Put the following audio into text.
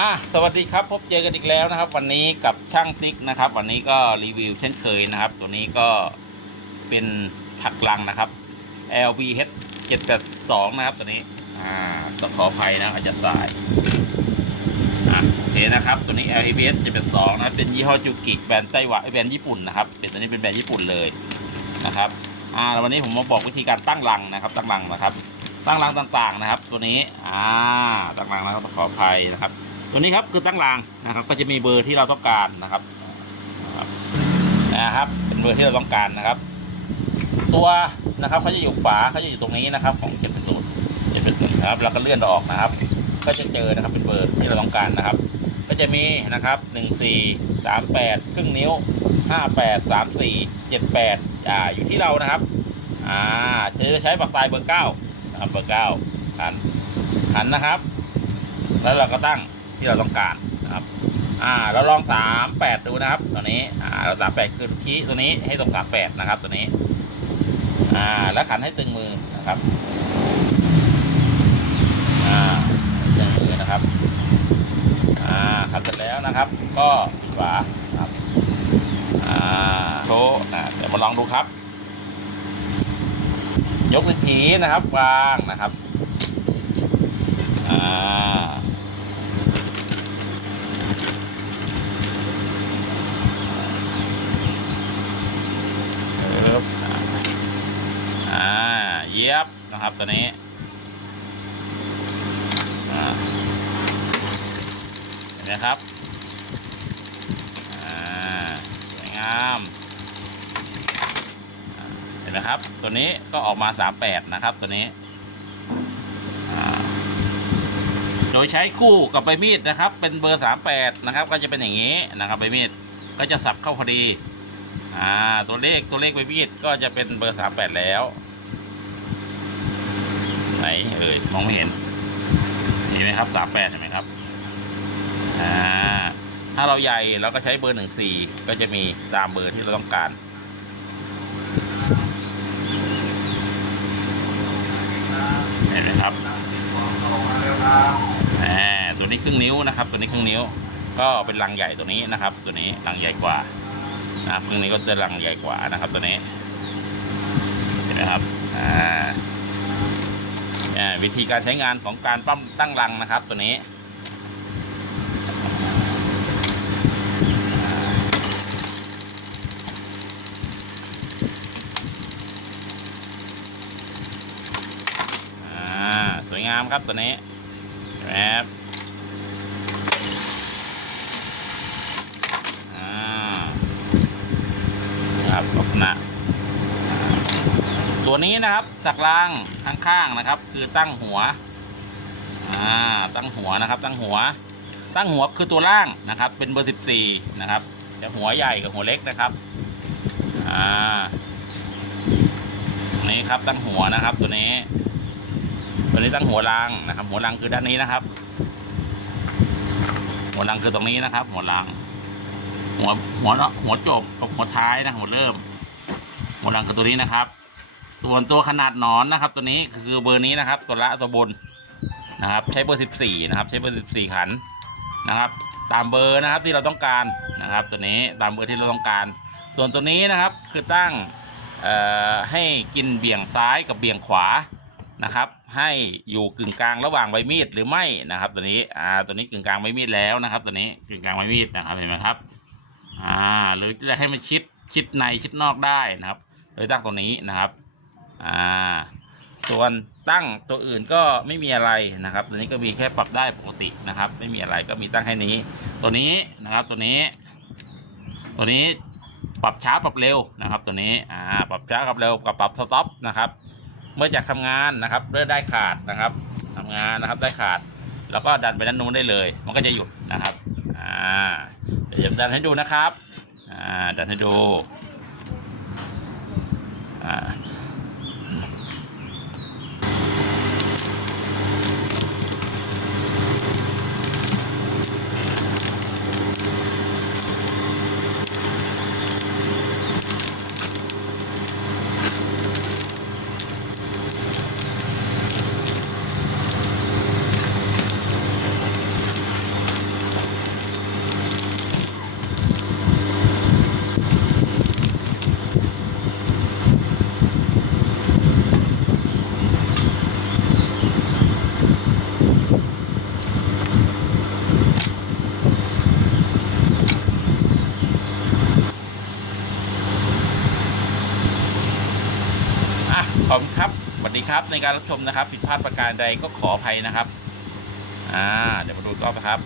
อะสวัสดีครับพบเจอกันอีกแล้วนะครับ วันนี้กับช่างติ๊กนะครับ วันนี้ก็รีวิวเช่นเคยนะครับ ตัวนี้ก็เป็นถักลังนะครับ LVH 782 นะครับตัวนี้อ่าต้องขออภัยนะอาจจะสายอะโอเคนะครับ ตัวนี้ LVH 782 นะครับเป็นยี่ห้อจูกิแบรนด์ไต้หวันแบรนด์ญี่ปุ่นนะครับ เป็นตัวนี้เป็นแบรนด์ญี่ปุ่นเลยนะครับอ่าวันนี้ผมมาบอกวิธีการตั้งรังนะครับ ตั้งรังนะครับตั้งรังต่างๆนะครับ ตัวนี้ อ่า ตั้งรังนะครับต้องขออภัยนะครับ ตัวนี้ครับคือตั้งรางนะครับ ก็จะมีเบอร์ที่เราต้องการนะครับนะครับ เป็นเบอร์ที่เราต้องการนะครับ ตัวนะครับเขาจะอยู่ฝาเขาจะอยู่ตรงนี้นะครับ ของเจ็ดเป็นศูนย์เจ็ดเป็นศูนย์นะครับเราก็เลื่อนออกนะครับ ก็จะเจอนะครับเป็นเบอร์ที่เราต้องการนะครับ ก็จะมีนะครับหนึ่งสี่สามแปดครึ่งนิ้วห้าแปดสามสี่เจ็ดแปดอ่าอยู่ที่เรานะครับอ่าใช้ใช้ปากตายเบอร์เก้านะครับเบอร์เก้าขันขันนะครับ แล้วเราก็ตั้ง ที่เราต้องการนะครับอ่าเราลองสามแปดดูนะครับ ตัวนี้อ่าเราสามแปดคือคีย์ตัวนี้ให้ตรงสามแปดนะครับ ตัวนี้อ่าแล้วขันให้ตึงมือนะครับอ่าตึงมือนะครับอ่าขันเสร็จแล้วนะครับ ก็ปิดฝาครับอ่าโชว์อ่าเดี๋ยวมาลองดูครับ ยกสิทีนะครับวางนะครับอ่า ปึ๊บอ่า เย็บนะครับตัวนี้เห็นไหมครับสวยงามเห็นไหมครับ ตัวนี้ก็ออกมา 38 นะครับ ตัวนี้โดยใช้คู่กับใบมีดนะครับ เป็นเบอร์ 38 นะครับ ก็จะเป็นอย่างนี้นะครับใบมีดก็จะสับเข้าพอดี อ่า ตัวเลขตัวเลขใบมีดก็จะเป็นเบอร์สามแปดแล้ว ไหนเอ่ยมองไม่เห็นเห็นไหมครับสามแปดเห็นไหมครับอ่าถ้าเราใหญ่เราก็ใช้เบอร์หนึ่งสี่ก็จะมีตามเบอร์ที่เราต้องการเห็นไหมครับอ่าตัวนี้ครึ่งนิ้วนะครับ ตัวนี้ครึ่งนิ้ว ก็เป็นรังใหญ่ตัวนี้นะครับ ตัวนี้รังใหญ่กว่านะครับตรงนี้ก็จะรังใหญ่กว่านะครับ ตัวนี้ เห็นไหมครับ อ่าอ่า วิธีการใช้งานของการปั้มตั้งรังนะครับตัวนี้สวยงามครับตัวนี้แอบอ่า ครับลักษณะ ตัวนี้นะครับจากล่างข้างๆนะครับ คือตั้งหัวอ่าตั้งหัวนะครับ ตั้งหัว ตั้งหัวคือตัวล่างนะครับ เป็นเบอร์สิบสี่นะครับจะหัวใหญ่กับหัวเล็กนะครับอ่านี่ครับตั้งหัวนะครับ ตัวนี้ ตัวนี้ตั้งหัวรางนะครับ หัวรางคือด้านนี้นะครับ หัวรางคือตรงนี้นะครับ หัวรางหัวหัวหัวจบกับหัวท้ายนะหัวเริ่ม หัวรังคือตัวนี้นะครับ ส่วนตัวขนาดหนอนนะครับ ตัวนี้คือเบอร์นี้นะครับตัวนละตัวบนนะครับ ใช้เบอร์สิบสี่นะครับ ใช้เบอร์สิบสี่ขันนะครับ ตามเบอร์นะครับที่เราต้องการนะครับ ตัวนี้ตามเบอร์ที่เราต้องการ ส่วนตัวนี้นะครับคือตั้งให้กินเบี่ยงซ้ายกับเบี่ยงขวานะครับ ให้อยู่กึ่งกลางระหว่างใบมีดหรือไม่นะครับ ตัวนี้อ่าตัวนี้กึ่งกลางใบมีดแล้วนะครับ ตัวนี้กึ่งกลางใบมีดนะครับเห็นไหมครับอ่าหรือจะให้มันชิดชิดในชิดนอกได้นะครับ โดยตั้งตัวนี้นะครับ อ่าส่วนตั้งตัวอื่นก็ไม่มีอะไรนะครับ ตัวนี้ก็มีแค่ปรับได้ปกตินะครับ ไม่มีอะไรก็มีตั้งแค่นี้ ตัวนี้นะครับตัวนี้ ตัวนี้ปรับช้าปรับเร็วนะครับ ตัวนี้อ่าปรับช้าปรับเร็วกับปรับสต็อปนะครับ เมื่อจากทำงานนะครับเลื่อนได้ขาดนะครับทำงานนะครับได้ขาด แล้วก็ดันไปด้านนู้นได้เลย มันก็จะหยุดนะครับอ่าเดี๋ยวดันให้ดูนะครับอ่าดันให้ดูอ่า ขอบคุณครับสวัสดีครับในการรับชมนะครับ ผิดพลาดประการใดก็ขออภัยนะครับ อ่า เดี๋ยวมาดูรอบนะครับ